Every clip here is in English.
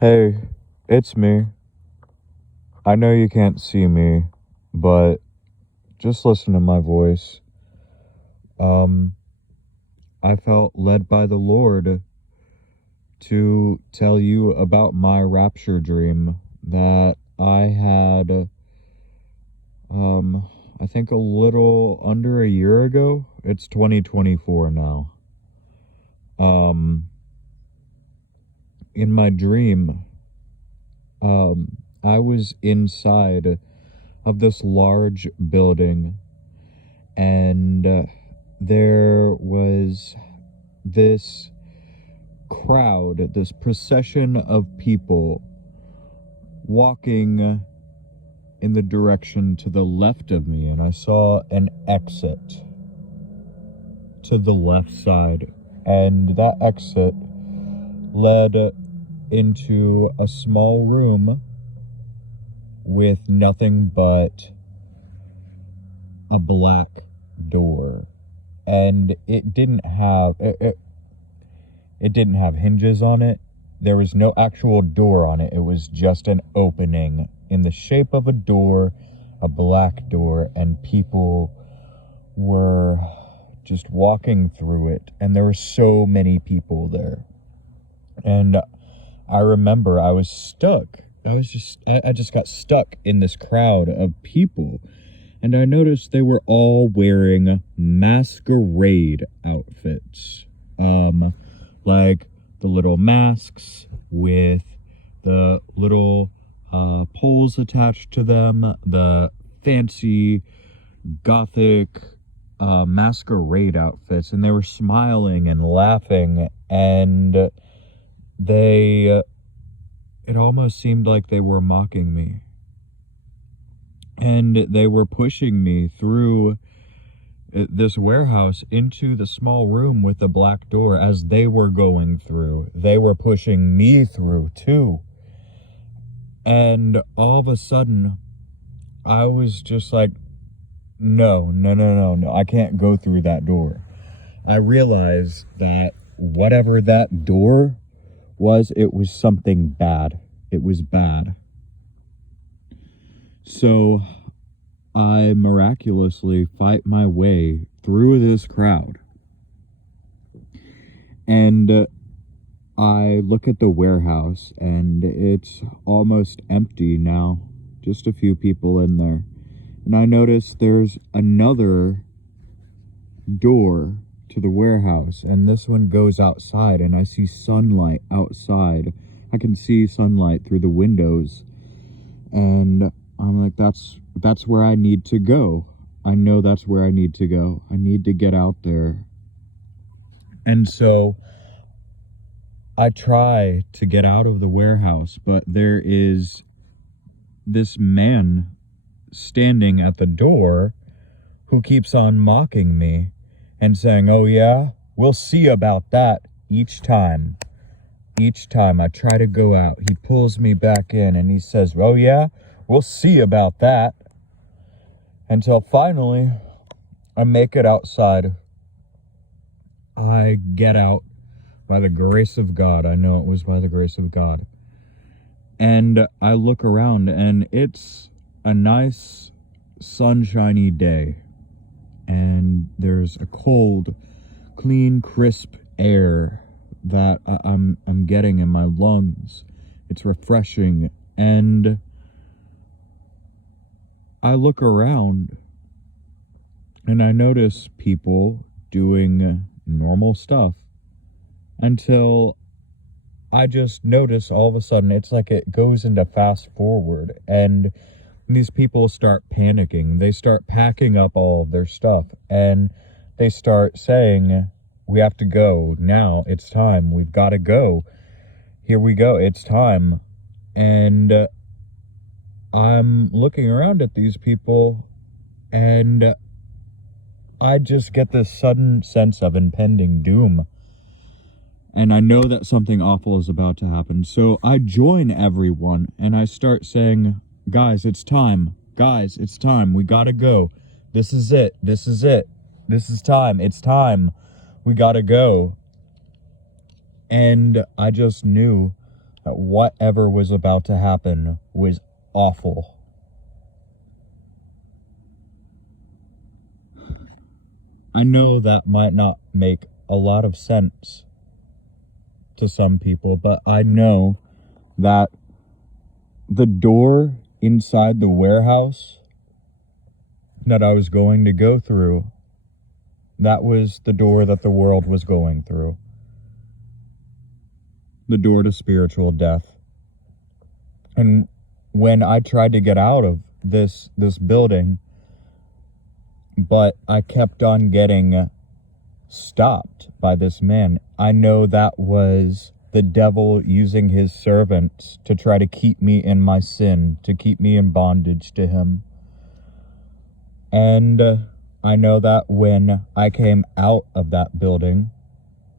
Hey, it's me. I know you can't see me, but just listen to my voice. Um, I felt led by the Lord to tell you about my rapture dream that I had, I think a little under a year ago. It's 2024 now. Um, in my dream, I was inside of this large building, and there was this crowd, this procession of people walking in the direction to the left of me, and I saw an exit to the left side, and that exit led into a small room with nothing but a black door, and it didn't have hinges on it. There was no actual door on it. It was just an opening in the shape of a door, a black door, and people were just walking through it, and there were so many people there. And I remember I was stuck. I just got stuck in this crowd of people, and I noticed they were all wearing masquerade outfits. Like the little masks with the little poles attached to them, the fancy gothic masquerade outfits, and they were smiling and laughing, and it almost seemed like they were mocking me. And they were pushing me through this warehouse into the small room with the black door. As they were going through, they were pushing me through too. And all of a sudden, I was just like, no, I can't go through that door. I realized that whatever that door was, it was something bad. It was bad. So I miraculously fight my way through this crowd. And I look at the warehouse, and it's almost empty now. Just a few people in there. And I notice there's another door to the warehouse, and this one goes outside, and I see sunlight outside. I can see sunlight through the windows, and I'm like, that's where I need to go. I know that's where I need to go. I need to get out there. And so I try to get out of the warehouse, but there is this man standing at the door who keeps on mocking me and saying, "Oh yeah, we'll see about that." Each time I try to go out, he pulls me back in and he says, "Oh yeah, we'll see about that." Until finally, I make it outside. I get out by the grace of God. I know it was by the grace of God. And I look around, and it's a nice, sunshiny day. And there's a cold, clean, crisp air that I'm getting in my lungs. It's refreshing. And I look around, and I notice people doing normal stuff, until I just notice all of a sudden it's like it goes into fast forward, and these people start panicking. They start packing up all of their stuff, and they start saying, "We have to go now. It's time. We've got to go. Here we go. It's time." And I'm looking around at these people, and I just get this sudden sense of impending doom. And I know that something awful is about to happen. So I join everyone, and I start saying, "Guys, it's time. Guys, it's time. We gotta go. This is it. This is it. This is time. It's time. We gotta go." And I just knew that whatever was about to happen was awful. I know that might not make a lot of sense to some people, but I know that the door inside the warehouse that I was going to go through, that was the door that the world was going through. The door to spiritual death. And when I tried to get out of this building, but I kept on getting stopped by this man, I know that was the devil using his servants to try to keep me in my sin, to keep me in bondage to him. And I know that when I came out of that building,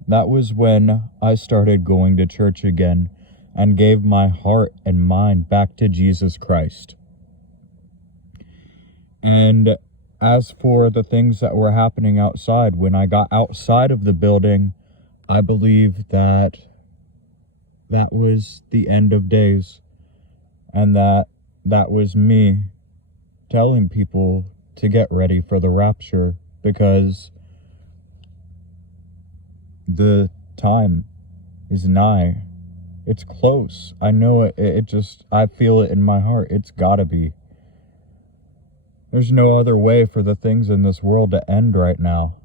that was when I started going to church again and gave my heart and mind back to Jesus Christ. And as for the things that were happening outside, when I got outside of the building, I believe that was the end of days, and that was me telling people to get ready for the rapture, because the time is nigh. It's close. I know it. I feel it in my heart. It's gotta be. There's no other way for the things in this world to end right now.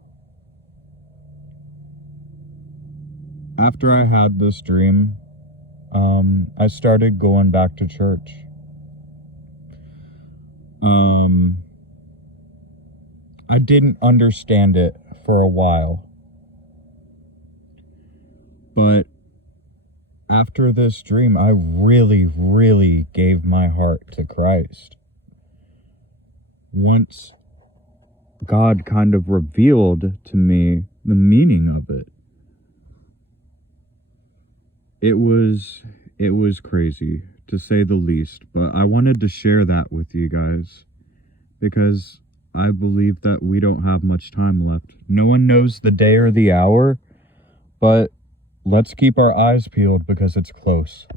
After I had this dream, I started going back to church. I didn't understand it for a while. But after this dream, I really, really gave my heart to Christ. Once God kind of revealed to me the meaning of it, it was crazy, to say the least. But I wanted to share that with you guys, because I believe that we don't have much time left. No one knows the day or the hour, but let's keep our eyes peeled because it's close.